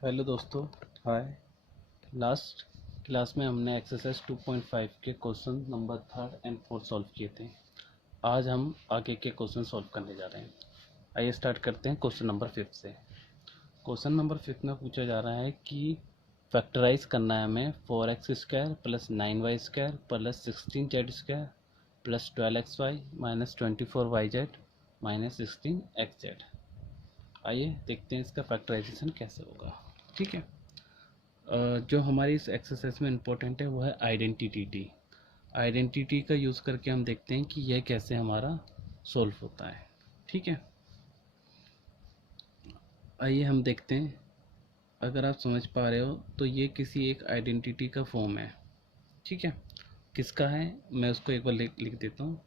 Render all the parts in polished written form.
Hello दोस्तों। हाय। Last class में हमने एक्सरसाइज 2.5 के question number third and fourth solve किए थे। आज हम आगे के क्वेश्चन सॉल्व करने जा रहे हैं। आइए स्टार्ट करते हैं क्वेश्चन नंबर फिफ्थ से। क्वेश्चन नंबर फिफ्थ में पूछा जा रहा है कि फैक्टराइज करना है हमें 4x² plus 9y² plus 16z² plus 12xy minus 24yz minus 16xz। आइए देखते हैं इसका फैक्टराइजेशन कैसे होगा। ठीक है। जो हमारी इस एक्सरसाइज में इम्पोर्टेंट है वो है आइडेंटिटी। आइडेंटिटी का यूज़ करके हम देखते हैं कि यह कैसे हमारा सोल्व होता है। ठीक है। आइए हम देखते हैं। अगर आप समझ पा रहे हो तो ये किसी एक आइडेंटिटी का फॉर्म है। ठीक है। किसका है मैं उसको एक बार लिख देता हूँ।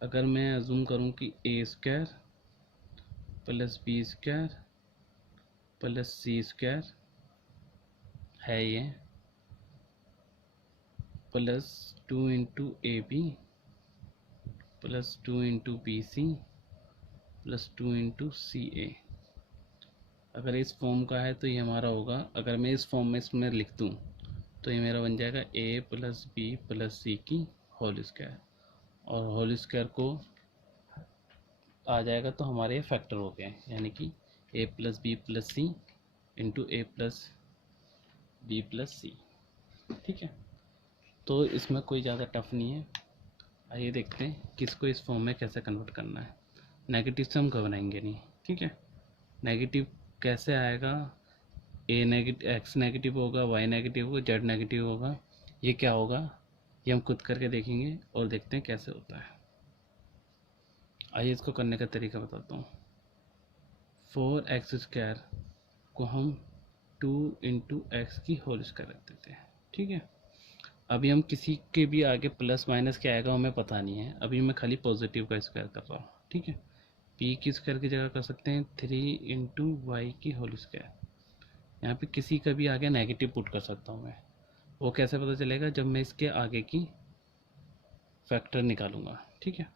अगर मैं अजूम करूँ कि a² plus b² plus c² है ये plus 2 into AB plus 2 into BC plus 2 into CA। अगर इस फॉर्म का है तो ये हमारा होगा। अगर मैं इस फॉर्म में इसमें लिख दूँ तो ये मेरा बन जाएगा a plus B plus C की होल स्क्वायर, और होल स्क्वायर को आ जाएगा तो हमारे ये फैक्टर हो गए, यानी कि a plus B plus C into A plus B plus C. ठीक है। तो इसमें कोई ज़्यादा टफ नहीं है। आइए देखते हैं किसको इस फॉर्म में कैसे कन्वर्ट करना है। नेगेटिव से हम घबराएंगे नहीं। ठीक है। नेगेटिव कैसे आएगा? ए नेगेटिव, एक्स नेगेटिव होगा, वाई नेगेटिव होगा, जेड नेगेटिव होगा। ये क्या होगा ये हम खुद करके देखेंगे और देखते हैं कैसे होता है। आइए इसको करने का तरीका बताता हूँ। 4x² को हम 2 इंटू एक्स की होल स्क्वायर रख देते हैं। ठीक है। अभी हम किसी के भी आगे प्लस माइनस क्या आएगा हमें पता नहीं है। अभी मैं खाली पॉजिटिव का स्क्वायर कर रहा हूँ। ठीक है। पी की स्क्वायर की जगह कर सकते हैं 3 इंटू वाई की होल स्क्वायर। यहाँ पे किसी का भी आगे नेगेटिव पुट कर सकता हूँ मैं। वो कैसे पता चलेगा? जब मैं इसके आगे की फैक्टर निकालूंगा। ठीक है।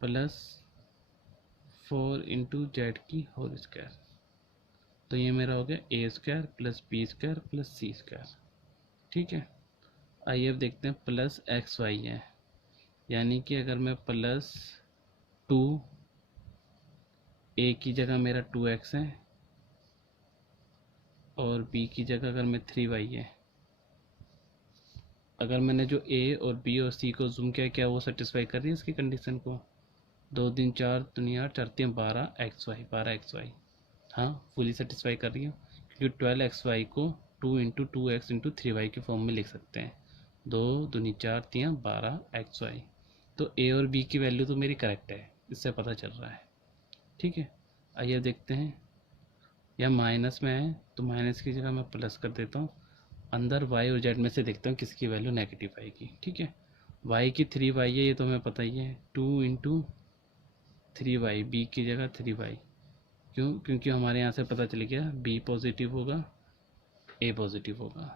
प्लस 4 इंटू जेड की होल स्क्वायर, तो ये मेरा हो गया a² plus b² plus c²। ठीक है। आइए अब देखते हैं प्लस एक्स वाई है, यानी कि अगर मैं प्लस 2, a की जगह मेरा 2x है और b की जगह अगर मैं 3y है। अगर मैंने जो a और b और c को जूम किया, क्या वो सेटिस्फाई कर रही है इसकी कंडीशन को? 2 3 4 दुनिया 4 3 12xy। हाँ, फुली सेटिस्फाई कर रही है, क्योंकि 12xy को 2 इंटू 2x इंटू 3y के फॉर्म में लिख सकते हैं। 2 दूनी 4 3 12xy। तो a और b की वैल्यू तो मेरी करेक्ट है, इससे पता चल रहा है। ठीक है। आइए देखते हैं। या माइनस में है तो माइनस की जगह मैं प्लस कर देता हूँ। अंदर y और z में से देखता हूँ किसकी वैल्यू नेगेटिव आएगी। ठीक है। y की 3y है, ये तो हमें पता ही है। 2 इंटू 3y, b की जगह 3y। क्यों? क्योंकि हमारे यहाँ से पता चल गया b पॉजिटिव होगा, a पॉजिटिव होगा।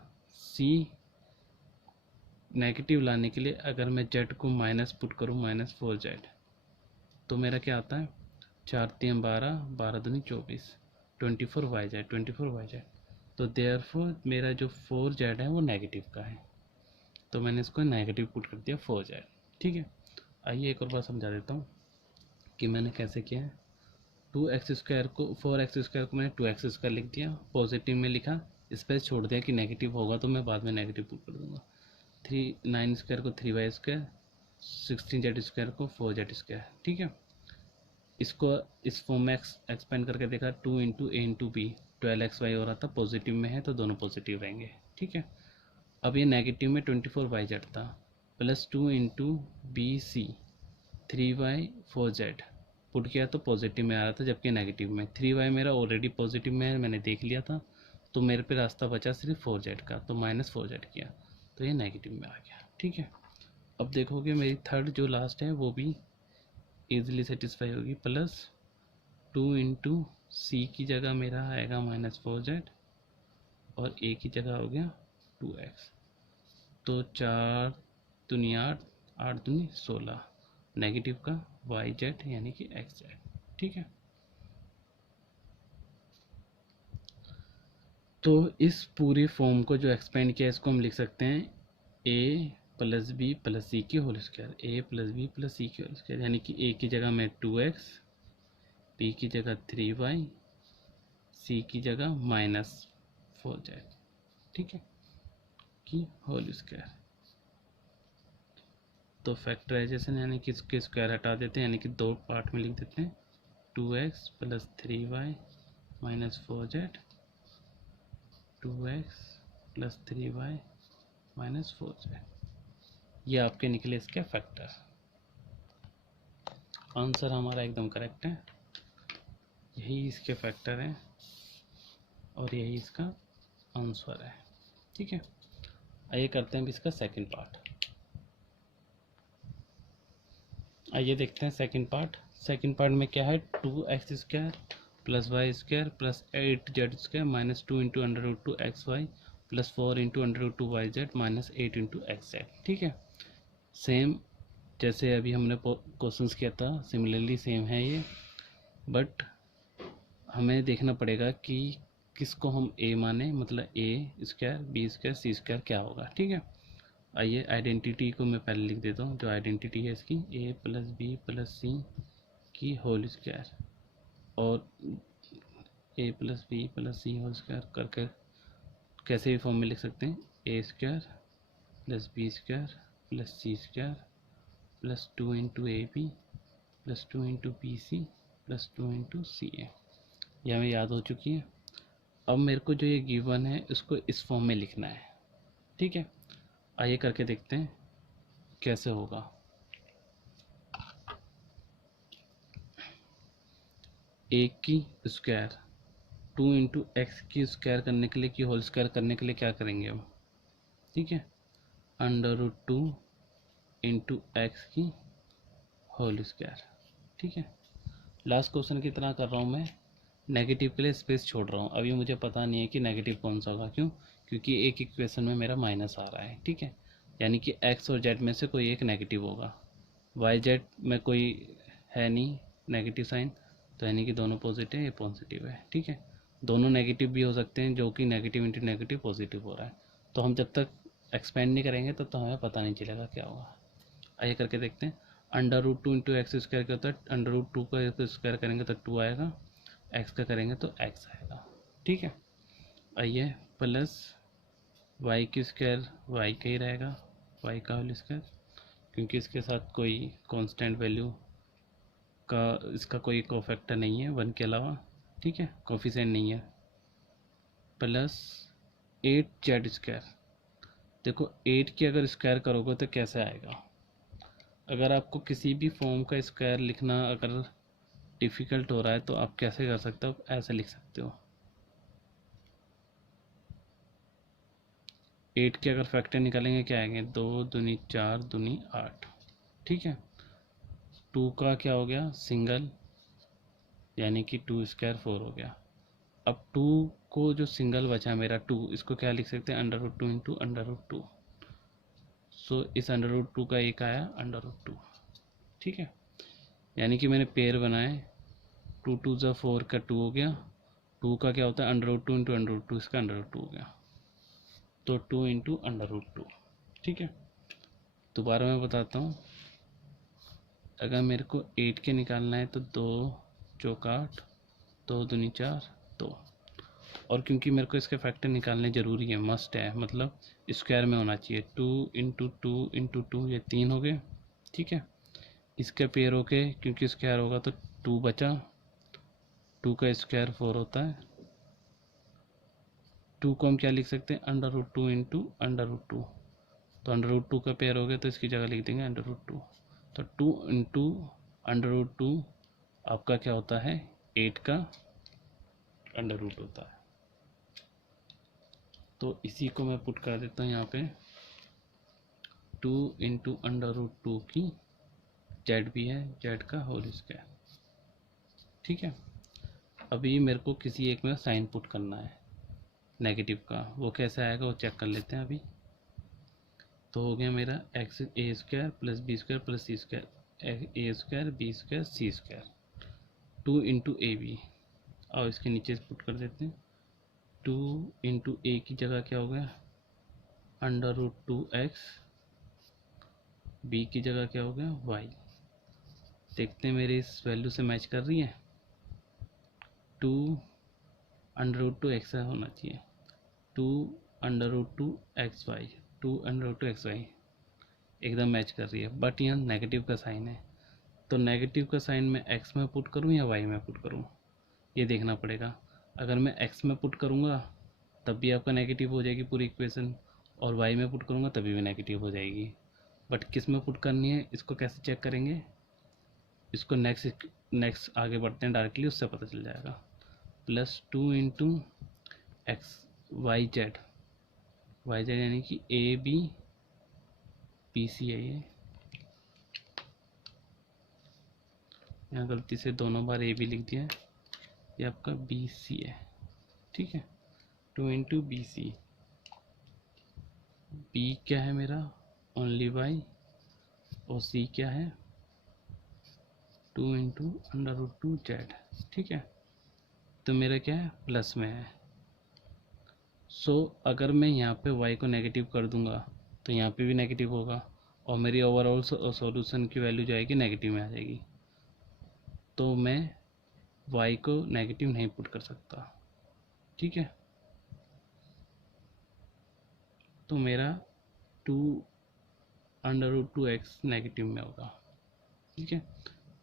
c नेगेटिव लाने के लिए अगर मैं z को माइनस पुट करूँ, -4z, तो मेरा क्या आता है? 4 3 12, 12 दूनी 24, 24yz। तो देयरफॉर मेरा जो 4z है वो नेगेटिव का है, तो मैंने इसको नेगेटिव पुट कर दिया 4z। ठीक है। आइए एक और बार समझा देता हूँ कि मैंने कैसे किया है। 2x² को 4x² को मैंने 2x² लिख दिया, पॉजिटिव में लिखा, स्पेस छोड़ दिया कि नेगेटिव होगा तो मैं बाद में नेगेटिव पुट कर दूंगा। 9² को 3y², 16z² को 4z²। ठीक है। इसको इस फॉर्म में एक्सपेंड करके देखा, 2 इंटू ए इंटू बी, 12xy हो रहा था, पॉजिटिव में है तो दोनों पॉजिटिव रहेंगे। ठीक है। अब ये नेगेटिव में 24yz था, plus 2 into B c, 3y 4z put किया तो पॉजिटिव में आ रहा था, जबकि नेगेटिव में। 3y मेरा ऑलरेडी पॉजिटिव में है, मैंने देख लिया था, तो मेरे पे रास्ता बचा सिर्फ 4z का, तो -4z किया तो ये नेगेटिव में आ गया। ठीक है। अब देखोगे मेरी थर्ड जो लास्ट है वो भी ईजिली सेटिस्फाई होगी। प्लस 2 इंटू सी की जगह मेरा आएगा -4z और ए की जगह हो गया 2x। तो 4 दूनी 8, 8 दूनी 16, नेगेटिव का yz यानी कि xz। ठीक है। तो इस पूरी फॉर्म को जो एक्सपेंड किया इसको हम लिख सकते हैं ए प्लस बी प्लस सी की होल स्क्वायर, ए प्लस बी प्लस सी की होल स्क्वायर, यानी कि ए की जगह में 2x, बी की जगह 3y, सी की जगह -4z, ठीक है, की होल स्क्वायर। तो फैक्टराइजेशन यानी कि इसके स्क्वायर हटा देते हैं, यानी कि दो पार्ट में लिख देते हैं 2x plus 3y minus 4z, 2x plus 3y minus 4z। ये आपके निकले इसके फैक्टर। आंसर हमारा एकदम करेक्ट है, यही इसके फैक्टर हैं और यही इसका आंसर है, ठीक है। आइए करते हैं इसका सेकंड पार्ट। आइए देखते हैं सेकंड पार्ट। सेकंड पार्ट में क्या है, 2x² plus y square plus 8z square minus 2 into under root 2 x y plus 4 into under root 2 y z minus 8 into x z, ठीक है। सेम जैसे अभी हमने क्वेश्चंस किया था, सिमिलरली सेम है ये, बट हमें देखना पड़ेगा कि किसको हम ए माने, मतलब ए square b square c square क्या होगा, ठीक है। आइए आइडेंटिटी को मैं पहले लिख देता हूँ। जो आइडेंटिटी है इसकी A plus B plus C की होल स्क्वायर, और A plus B plus C whole square करके कैसे भी फॉर्म में लिख सकते हैं, A square plus B square plus C square plus 2 into A B plus 2 into B C plus 2 into C A. यह हमें याद हो चुकी है। अब मेरे को जो ये गिवन है उसको इस फॉर्म में लिखना है, ठीक है। आइए करके देखते हैं कैसे होगा। ए की स्क्वायर 2 इंटू एक्स की स्क्वायर करने के लिए, की होल स्क्वायर करने के लिए क्या करेंगे हम, ठीक है, अंडर रूट 2 इंटू एक्स की होल स्क्वायर, ठीक है। लास्ट क्वेश्चन की तरह कर रहा हूँ मैं, नेगेटिव के लिए स्पेस छोड़ रहा हूँ। अभी मुझे पता नहीं है कि नेगेटिव कौन सा होगा, क्यों, क्योंकि एक इक्वेशन में मेरा माइनस आ रहा है, ठीक है, यानी कि एक्स और जेड में से कोई एक नेगेटिव होगा। वाई जेड में कोई है नहीं नेगेटिव साइन, तो यानी कि दोनों पॉजिटिव, ये पॉजिटिव है, ठीक है। दोनों नेगेटिव भी हो सकते हैं, जो कि नेगेटिव इंटू नेगेटिव पॉजिटिव हो रहा है। तो हम जब तक एक्सपेंड नहीं करेंगे तब तो हमें पता नहीं चलेगा क्या होगा। आइए करके देखते हैं। Under root 2 into x square क्या होता है, अंडर रूट 2 का स्क्वायर करेंगे तो 2 आएगा, एक्स का करेंगे तो एक्स आएगा, ठीक है। आइए प्लस वाई की स्क्वायर वाई का ही रहेगा, वाई का होल स्क्वायर, क्योंकि इसके साथ कोई कांस्टेंट वैल्यू का इसका कोई कोफैक्टर नहीं है 1 के अलावा, ठीक है, कोफिशिएंट नहीं है। प्लस 8z स्क्वायर, देखो 8 की अगर स्क्वायर करोगे तो कैसे आएगा। अगर आपको किसी भी फॉर्म का स्क्वायर लिखना अगर डिफ़िकल्ट हो रहा है तो आप कैसे कर सकते हो, ऐसे लिख सकते हो। 8 के अगर फैक्टर निकालेंगे क्या आएंगे, 2 दूनी 4 दूनी 8, ठीक है। 2 का क्या हो गया सिंगल, यानी कि 2 स्क्वायर 4 हो गया। अब 2 को जो सिंगल बचा मेरा 2, इसको क्या लिख सकते हैं, under root 2 into under root 2। So इस अंडर रूट 2 का एक आया अंडर रूट 2, ठीक है। यानी कि मैंने पेयर बनाए, 2 2 ज़ा 4 का 2 हो गया, 2 का क्या होता है under root 2 into under root 2, इसका अंडर रूट 2 हो गया, तो 2 इंटू अंडर रूट 2, ठीक है। दोबारा मैं बताता हूँ, अगर मेरे को 8 के निकालना है तो 2 चौका 8, 2 दूनी 4 2, और क्योंकि मेरे को इसके फैक्टर निकालने ज़रूरी है, मस्ट है, मतलब स्क्वायर में होना चाहिए, 2 इंटू 2 इंटू 2 ये 3 हो गए, ठीक है। इसके पेयर हो गए, क्योंकि स्क्वायर होगा तो 2 बचा, 2 का स्क्वायर 4 होता है, 2 को हम क्या लिख सकते हैं, under root 2 into under root 2, तो अंडर रूट 2 का पेयर हो गया तो इसकी जगह लिख देंगे अंडर रूट 2, तो 2 इंटू अंडर रूट 2 आपका क्या होता है 8 का अंडर रूट होता है। तो इसी को मैं पुट कर देता हूँ यहाँ पे, 2 इंटू अंडर रूट 2 की जेड भी है, जेड का होल स्क्वायर, ठीक है। अभी मेरे को किसी एक में साइन पुट करना है नेगेटिव का, वो कैसे आएगा वो चेक कर लेते हैं अभी। तो हो गया मेरा x a square plus B square plus C square, a square b square c square, 2 into A b, और इसके नीचे पुट कर देते हैं, टू इंटू ए की जगह क्या हो गया √2x, बी की जगह क्या हो गया y। देखते हैं मेरी इस वैल्यू से मैच कर रही है। टू √2x होना चाहिए, टू √2xy, टू √2xy एकदम मैच कर रही है। बट यहाँ नेगेटिव का साइन है, तो नेगेटिव का साइन मैं x में पुट करूँ या y में पुट करूँ, ये देखना पड़ेगा। अगर मैं x में पुट करूँगा तब भी आपका नेगेटिव हो जाएगी पूरी इक्वेशन, और y में पुट करूँगा तभी भी नेगेटिव हो जाएगी। बट किस में पुट करनी है इसको कैसे चेक करेंगे, इसको नेक्स्ट आगे बढ़ते हैं डायरेक्टली, उससे पता चल जाएगा। Plus two into x y z यानी कि ए बी पी सी है। ये यहाँ गलती से दोनों बार ए बी लिख दिया है, ये आपका बी सी है, ठीक है। Two into B c, b क्या है मेरा ओनली वाई, और सी क्या है टू इंटू √2z, ठीक है। तो मेरा क्या है प्लस में है। सो अगर मैं यहाँ पे y को नेगेटिव कर दूंगा तो यहाँ पे भी नेगेटिव होगा, और मेरी ओवरऑल सॉल्यूशन की वैल्यू जाएगी नेगेटिव में आ जाएगी। तो मैं y को नेगेटिव नहीं पुट कर सकता, ठीक है। तो मेरा टू √2x नेगेटिव में होगा, ठीक है।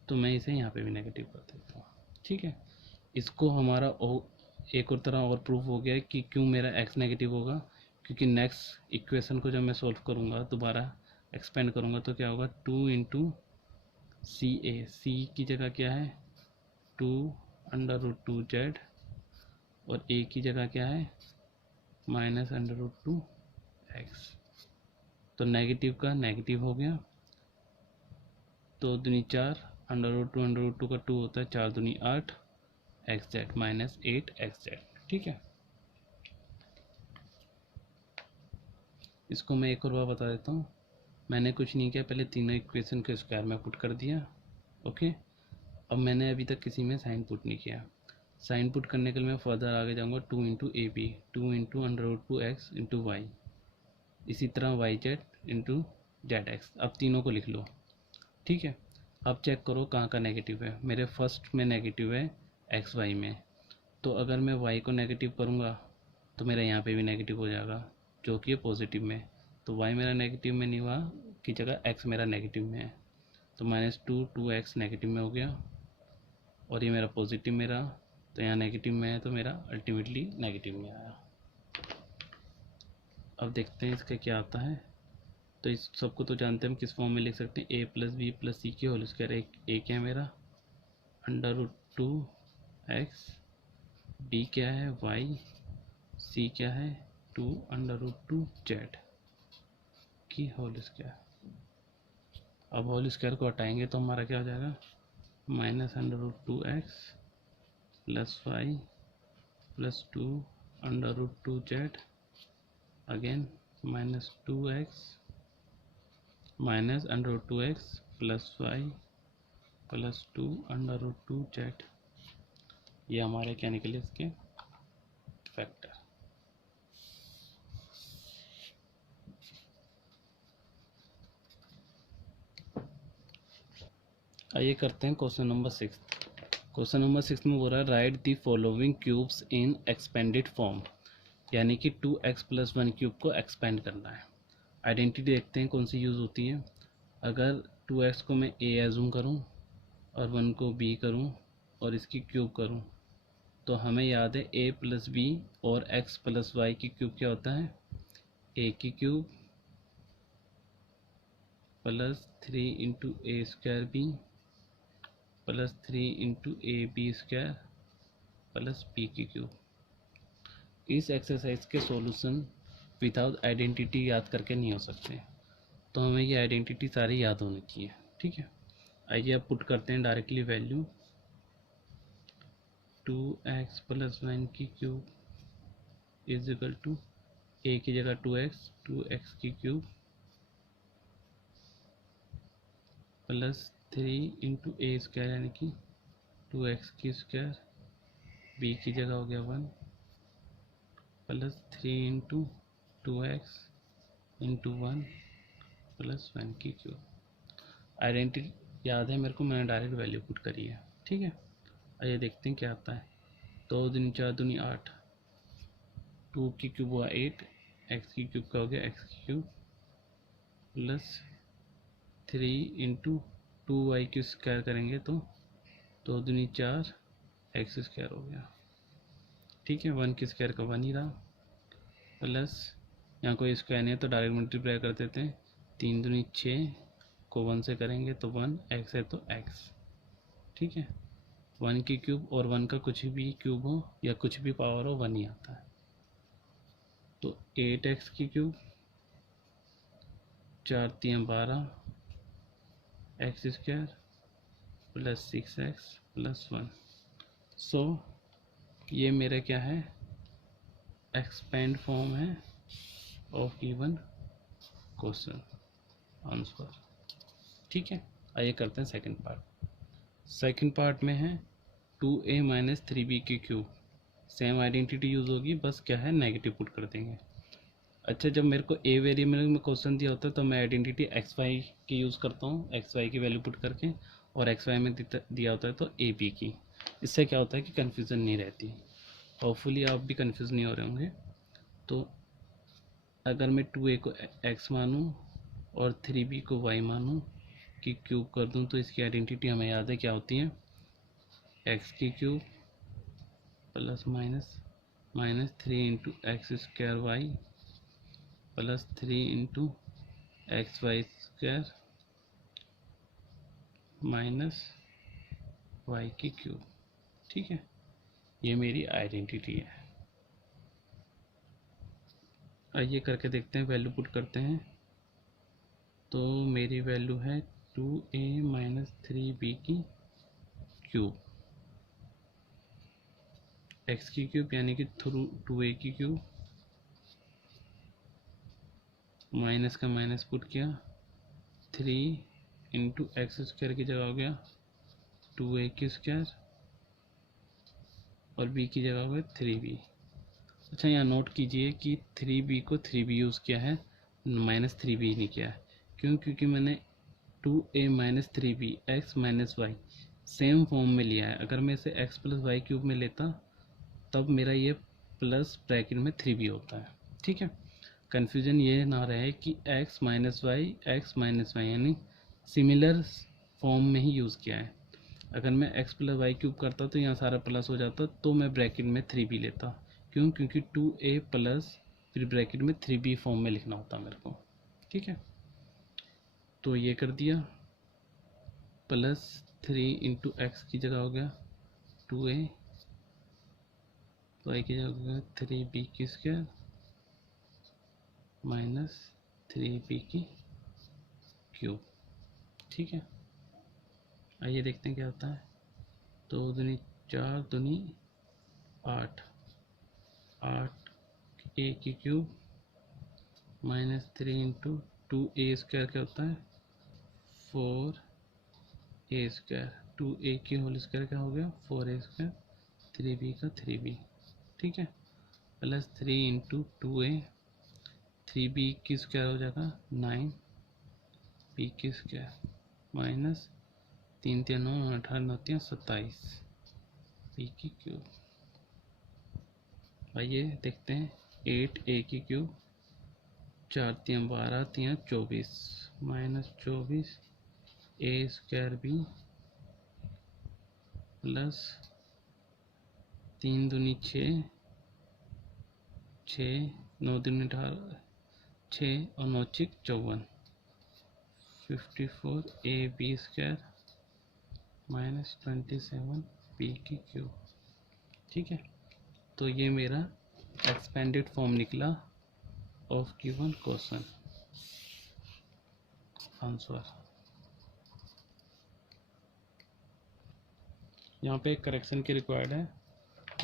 तो मैं इसे यहाँ पे भी नेगेटिव कर देता हूँ, ठीक है। इसको हमारा एक और तरह और प्रूफ हो गया कि क्यों मेरा x नेगेटिव होगा, क्योंकि नेक्स्ट इक्वेशन को जब मैं सॉल्व करूँगा दोबारा एक्सपेंड करूँगा तो क्या होगा टू इंटू सी ए, सी की जगह क्या है टू √2z, और a की जगह क्या है -√2x। तो नेगेटिव का नेगेटिव हो गया, तो दूनी 4, √2 का 2 होता है, 4 दूनी 8, xz -8xz, ठीक है। इसको मैं एक और बार बता देता हूँ। मैंने कुछ नहीं किया, पहले तीनों इक्वेशन को स्क्वायर में पुट कर दिया, ओके। अब मैंने अभी तक किसी में साइन पुट नहीं किया। साइन पुट करने के लिए मैं फर्दर आगे जाऊँगा, टू इंटू ए b, two into √2x into y, इसी तरह y z into z x. अब तीनों को लिख लो, ठीक है। अब चेक करो कहाँ का नेगेटिव है। मेरे फर्स्ट में नेगेटिव है एक्स वाई में, तो अगर मैं वाई को नेगेटिव करूँगा तो मेरा यहाँ पे भी नेगेटिव हो जाएगा, जो कि है पॉजिटिव में। तो वाई मेरा नेगेटिव में नहीं हुआ की जगह एक्स मेरा नेगेटिव में है, तो -2x नेगेटिव में हो गया, और ये मेरा पॉजिटिव में रहा, तो यहाँ नेगेटिव में है तो मेरा अल्टीमेटली नेगेटिव में आया। अब देखते हैं इसका क्या आता है। तो इस सबको तो जानते हैं हम किस फॉर्म में लिख सकते हैं, a + b + c की होल स्क्वायर। ए क्या है मेरा √2x, b क्या है y, c क्या है 2 √2z की होल स्क्वायर। अब होल स्क्वायर को हटाएंगे तो हमारा क्या हो जाएगा -√2x + y + 2 √2z, again -2x -√2x + y + 2 √2z। ये हमारे क्या निकले इसके फैक्टर। आइए करते हैं क्वेश्चन नंबर 6। क्वेश्चन नंबर 6 में बोल रहा है right the following cubes in expanded form, यानी कि 2x + 1 क्यूब को एक्सपेंड करना है। आइडेंटिटी देखते हैं कौन सी यूज़ होती है। अगर 2x को मैं a एज्यूम करूं और 1 को b करूं और इसकी क्यूब करूं, तो हमें याद है a + b और x + y की क्यूब क्या होता है a की cube +3 into a² b +3 into ab² b की क्यूब। इस एक्सरसाइज के सॉल्यूशन विदाउट आइडेंटिटी याद करके नहीं हो सकते, तो हमें ये आइडेंटिटी सारी याद होनी चाहिए, ठीक है। आइए अब पुट करते हैं डायरेक्टली वैल्यू। 2x + 1 की cube is equal to a की जगह 2x की क्यूब +3 इंटू a² यानी कि 2x की स्क्वायर, b की जगह हो गया 1 plus 3 into 2x into 1 plus 1 की क्यूब। आइडेंटिटी याद है मेरे को, मैंने डायरेक्ट वैल्यू पुट करी है। ठीक है, आइए देखते हैं क्या आता है। 2 दूनी 4 दूनी 8, 2 की क्यूब हुआ 8, एक्स की क्यूब का हो गया एक्स की क्यूब प्लस 3 इंटू 2y की स्क्वायर करेंगे तो 2 दूनी 4 एक्स स्क्वायर हो गया। ठीक है, 1 की स्क्वायर का 1 ही रहा प्लस यहाँ कोई स्क्वायर नहीं है तो डायरेक्ट मल्टीप्लाई कर देते हैं। 3 दूनी 6 को 1 से करेंगे तो 1, एक्स है तो एक्स। ठीक है, 1 की क्यूब और 1 का कुछ भी क्यूब हो या कुछ भी पावर हो 1 ही आता है। तो 8x की cube 4 3 12 x square plus 6x plus 1। सो ये मेरा क्या है, एक्सपेंड फॉर्म है ऑफ गिवन क्वेश्चन आंसर। ठीक है, आइए करते हैं सेकंड पार्ट। सेकंड पार्ट में है 2a माइनस 3b की क्यूब। सेम आइडेंटिटी यूज़ होगी, बस क्या है नेगेटिव पुट कर देंगे। अच्छा, जब मेरे को ए वेरिएबल में क्वेश्चन दिया होता है तो मैं आइडेंटिटी एक्स वाई की यूज़ करता हूँ, एक्स वाई की वैल्यू पुट करके, और एक्स वाई में दिया होता है तो ए बी की। इससे क्या होता है कि कन्फ्यूज़न नहीं रहती। होपफुली आप भी कन्फ्यूज़ नहीं हो रहे होंगे। तो अगर मैं 2a को x मानूँ और 3b को y मानूँ कि क्यूब कर दूँ तो इसकी आइडेंटिटी हमें याद है क्या होती है, x की cube plus minus 3 into x square y plus 3 into x y square minus y की क्यूब। ठीक है, ये मेरी आइडेंटिटी है। आइए करके देखते हैं, वैल्यू पुट करते हैं। तो मेरी वैल्यू है 2a माइनस 3b की क्यूब, एक्स की क्यूब यानी कि थ्रू 2a की क्यूब, माइनस का माइनस पुट किया, 3 इंटू एक्स स्क्वायर की जगह हो गया 2a की स्क्वायर और b की जगह हो गया 3b। अच्छा, यहाँ नोट कीजिए कि 3b को 3b यूज़ किया है, माइनस 3b नहीं किया है। क्यों? क्योंकि मैंने 2a माइनस 3b x minus y same form में लिया है। अगर मैं इसे x प्लस वाई क्यूब में लेता तब मेरा ये प्लस ब्रैकेट में 3b होता है। ठीक है, कन्फ्यूजन ये ना रहे कि x माइनस वाई यानी सिमिलर फॉर्म में ही यूज़ किया है। अगर मैं x प्लस वाई क्यूब करता तो यहाँ सारा प्लस हो जाता, तो मैं ब्रैकेट में 3b लेता। क्यों? क्योंकि 2a प्लस फिर ब्रैकेट में 3b फॉर्म में लिखना होता मेरे को। ठीक है, तो ये कर दिया, प्लस 3 इंटू एक्स की जगह हो गया 2a, वाई की जगह हो गया 3b की स्क्वायर माइनस 3b की क्यूब। ठीक है, आइए देखते हैं क्या होता है। 2 दूनी 4 दूनी 8, 8 a की cube minus 3 into 2a square क्या होता है 4a स्क्वायर, 2a की होल स्क्वायर क्या हो गया 4a स्क्वायर, 3b का 3b। ठीक है, प्लस 3 इंटू 2a, 3b की स्क्वायर हो जाएगा 9b की स्क्वायर माइनस 3 3 9 18 9 3 27 b की क्यूब। आइए देखते हैं, 8a की cube 4 3 12 3 24 minus 24 a square b plus 3 दूनी 6 6 9 दूनी 18 6 और 9 6 54 54 a b square minus 27 b की क्यूब। ठीक है, तो ये मेरा एक्सपेंडेड फॉर्म निकला ऑफ गिवन क्वेश्चन आंसर। यहाँ पे एक करेक्शन की रिक्वायर्ड है,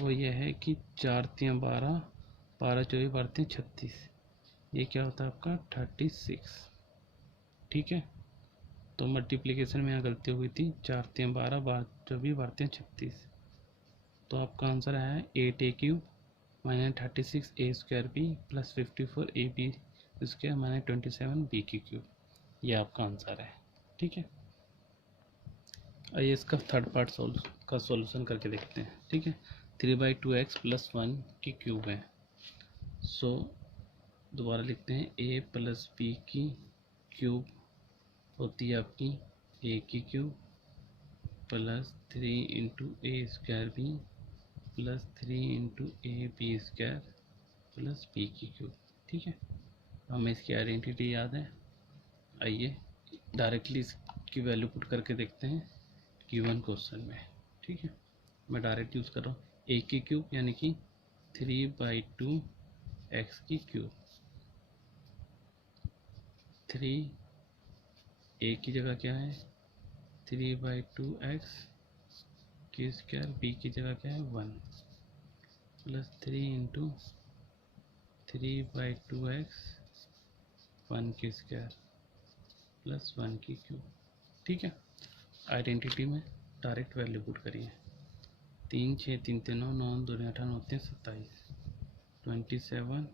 वो ये है कि 4 3 12 12 24 12 36, ये क्या होता है आपका 36। ठीक है, तो मल्टीप्लिकेशन में यहाँ गलती हुई थी, 4 3 12 12 24 12 36, तो आपका आंसर है 8a cube -36 a square b plus 54 a b square -27 b की क्यूब। ये आपका आंसर है। ठीक है, आइए इसका थर्ड पार्ट का सॉल्यूशन करके देखते हैं। ठीक है, 3/2x + 1 की क्यूब है। सो दोबारा लिखते हैं, a + b की क्यूब होती है आपकी a की cube plus 3 × a square b plus 3 × a b square plus b की क्यूब। ठीक है, हमें इसकी आइडेंटिटी याद है। आइए डायरेक्टली इसकी वैल्यू पुट करके देखते हैं गिवन क्वेश्चन में। ठीक है, मैं डायरेक्ट यूज़ कर रहा हूँ a की क्यूब यानी कि 3/2 x की क्यूब। 3 a की जगह क्या है 3/2 x की स्क्वायर, b की जगह क्या है 1 प्लस 3 × 3/2 x 1 की स्क्वायर प्लस 1 की क्यूब। ठीक है, आइडेंटिटी में डायरेक्ट वैल्यू पुट करिए। 3 6 3 3 9 9 2 18 9 3 27 27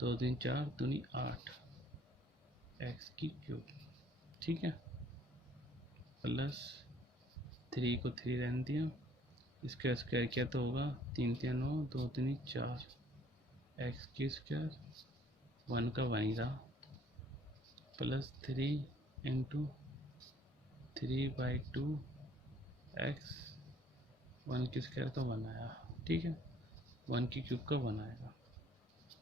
2 3 4 2 8 x की क्यूब। ठीक है, प्लस 3 को 3 रहने दिया, इसका स्क्वायर किया तो होगा 3 3 9 2 3 4 एक्स की स्क्वायर 1 का 1 ही रहा प्लस 3 × 3/2 x 1 की स्क्वायर का 1 आया। ठीक है, 1 की क्यूब का 1 आएगा।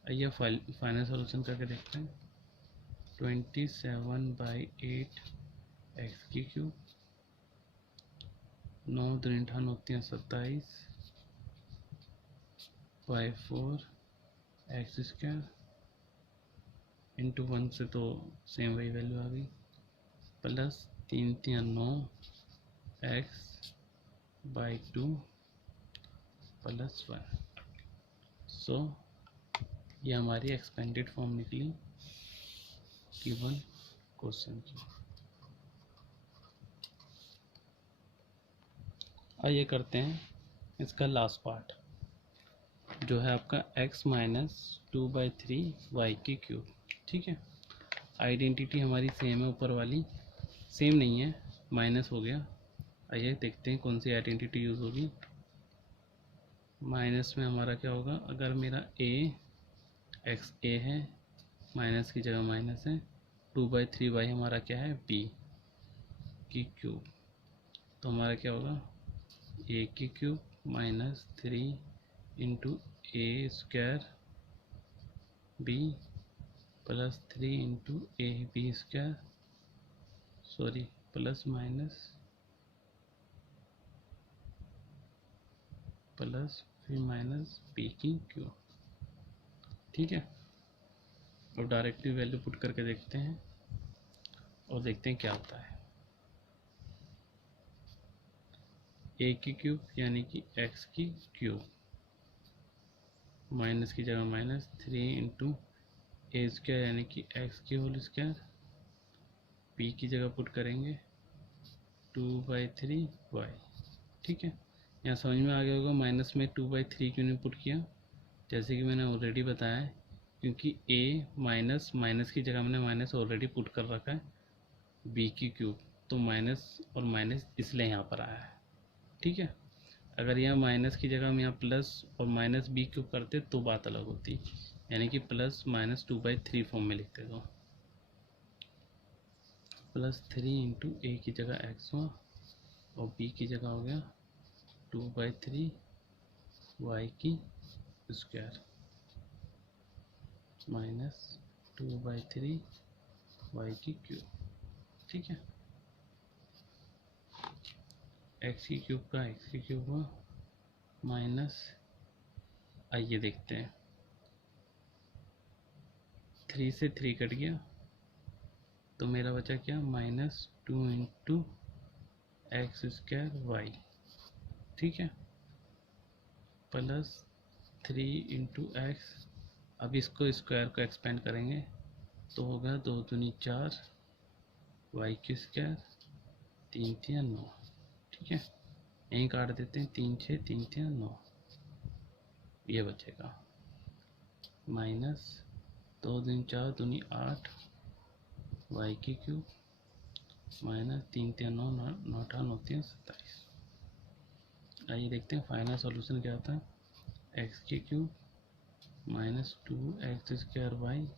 आइए फाइनल सॉल्यूशन करके देखते हैं। 27/8 x की cube 9 3 9 3 27 by 4 x square into 1 से तो सेम वही वैल्यू आ गई प्लस 3 3 9 एक्स बाई 2 प्लस 1। सो ये हमारी एक्सपेंडेड फॉर्म निकली गिवन क्वेश्चन की। आइए करते हैं इसका लास्ट पार्ट जो है आपका x - 2/3 y की क्यूब। ठीक है, आइडेंटिटी हमारी सेम है, ऊपर वाली सेम नहीं है, माइनस हो गया। आइए देखते हैं कौन सी आइडेंटिटी यूज़ होगी। माइनस में हमारा क्या होगा, अगर मेरा x a है, माइनस की जगह माइनस है, 2/3 y हमारा क्या है b की क्यूब, तो हमारा क्या होगा a की cube -3 × a square b plus 3 × a b square, sorry plus minus plus फिर माइनस b की क्यूब। ठीक है, और डायरेक्टली वैल्यू पुट करके देखते हैं और देखते हैं क्या होता है। a की क्यूब यानी कि x की क्यूब माइनस की जगह माइनस 3 × a स्क्वायर यानी कि x की होल स्क्वायर, b की जगह पुट करेंगे 2/3 y। ठीक है, यहाँ समझ में आ गया होगा माइनस में 2/3 क्यों नहीं पुट किया, जैसे कि मैंने ऑलरेडी बताया है, क्योंकि a माइनस की जगह मैंने माइनस ऑलरेडी पुट कर रखा है b की क्यूब, तो माइनस और माइनस इसलिए यहाँ पर आया है। ठीक है, अगर यहाँ माइनस की जगह हम यहाँ प्लस और माइनस b क्यूब करते तो बात अलग होती, यानी कि प्लस माइनस 2/3 फॉर्म में लिखते तो प्लस 3 × a की जगह x हुआ और b की जगह हो गया 2/3 y की स्क्वायर माइनस 2/3 y की क्यूब। ठीक है, x की क्यूब का x की क्यूब हुआ माइनस, आइए देखते हैं 3 से 3 कट गया तो मेरा बचा क्या -2 × x स्क्वायर y। ठीक है, प्लस 3 × x, अब इसको स्क्वायर को एक्सपेंड करेंगे तो होगा 2 दूनी 4 y की स्क्वायर 3 3 9। ठीक है, यहीं काट देते हैं 3 6 3 3 9। ये बचेगा माइनस 2 दूनी 4 दूनी 8 वाई की क्यूब माइनस 3 3 9 9 8 9 3 27। आइए देखते हैं फाइनल सॉल्यूशन क्या आता है। एक्स की क्यूब माइनस 2x² वाई,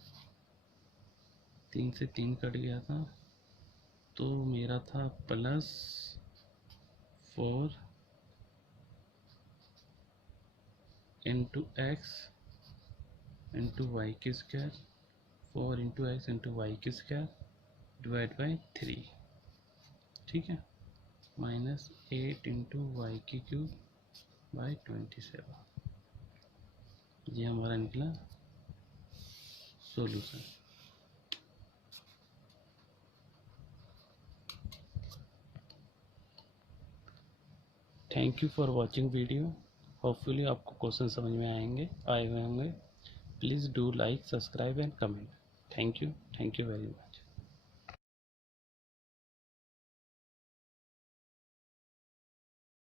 3 से 3 कट गया था तो मेरा था plus 4 into X into Y की square, 4 into X into Y की स्क्वायर डिवाइड बाई 3, ठीक है, माइनस 8 इंटू वाई की क्यूब बाई 27। ये हमारा निकला solution. Thank you for watching video. Hopefully आपको क्वेश्चन समझ में आए हुए होंगे। Please do like, subscribe and comment. Thank you very much.